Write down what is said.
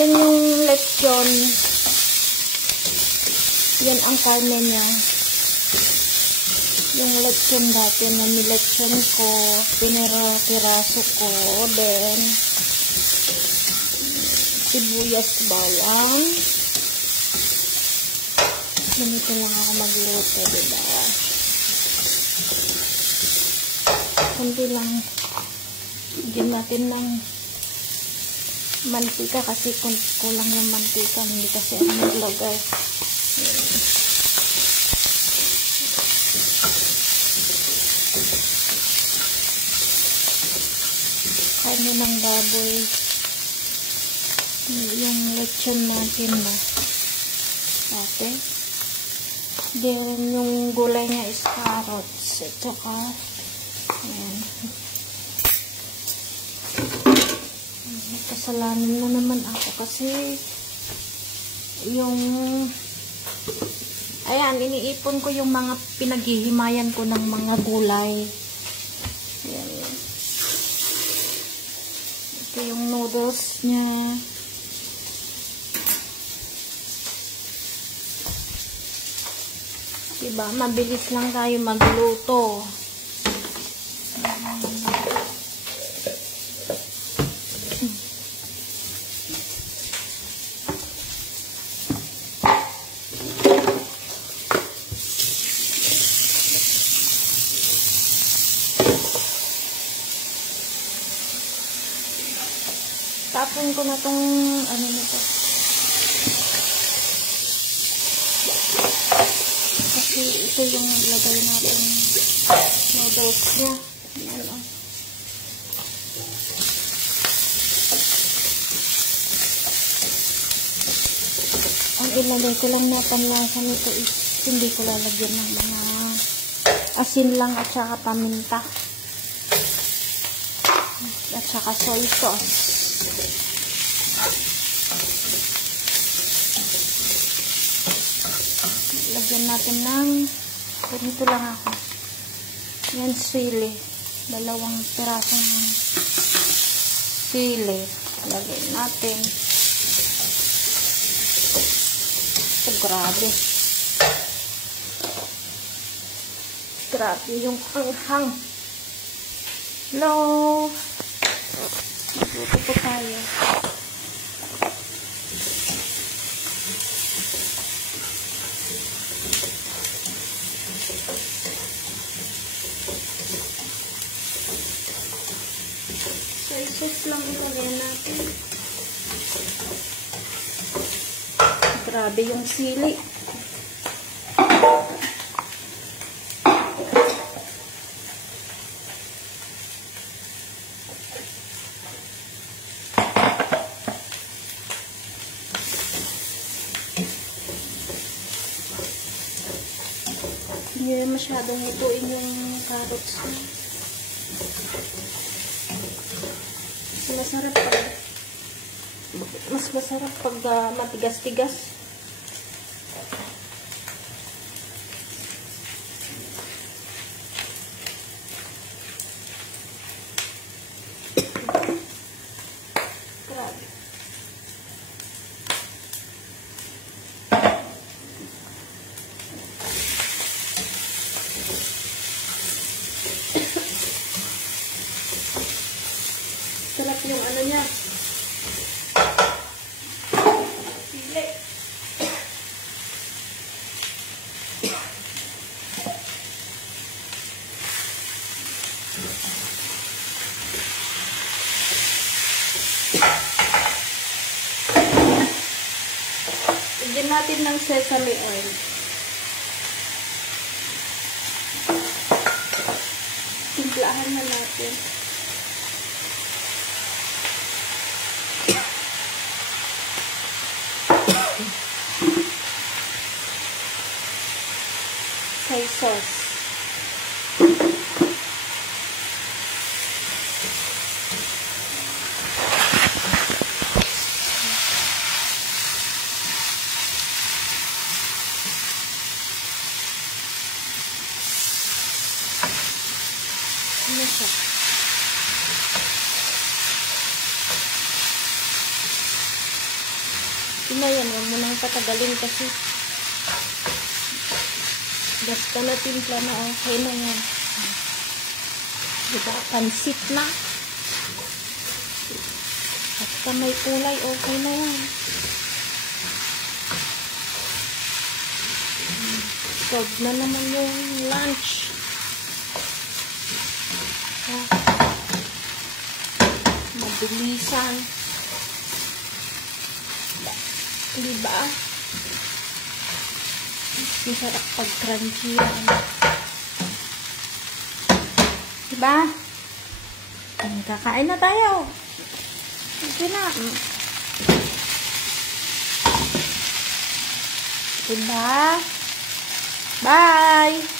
Yan yung lechon. Yan ang karne niya. Yung lechon dati na nilechon ko, pinira-piraso ko, then sibuyas, bawang. Ganito lang ako magluto, diba? Kunti lang. Bigyan natin ng mantika kasi kulang yung mantika. Hindi kasi ako naglagay. Karne ng baboy. Yung lechon natin ba? Okay. Then, yung gulay niya is carrots. At saka, ayan. Kasalanan na naman ako kasi yung ayan, iniipon ko yung mga pinaghihimayan ko ng mga gulay. Ayan. Ito yung noodles niya. Diba? Mabilis lang tayo magluto. Tapon ko na tong ano nito. Kasi ito yung lagay natin noodles niya. Ayan o. Ang ilagay ko lang na panlasa nito is hindi ko lalagyan ng mga asin lang at saka paminta. At saka soy sauce. Lagyan natin ng ganito lang ako. Yan, sili. 2 pirasong sili. Lagyan natin. Oh, grabe. Grabe yung hanghang. Hello. Magluto po tayo. Soy sauce lang ilagay natin. Grabe yung sili. Hindi masyadong lutuin yung carrots. Mas masarap pag matigas-tigas. Grabe. Sarap yung ano niya. Sili. Lagyan natin ng sesame oil. Timplahan na natin. Soy sauce. Ano siya? Ina yan, huwag mo nang patagalin kasi basta na timpla na okay na yan. Diba? Pansit na. Basta may kulay, okay na yan. Solve na naman yung lunch. Mabilisan. Diba? Masarap pag crunchy yan. Diba? Kakain na tayo. Ito na. Diba? Bye!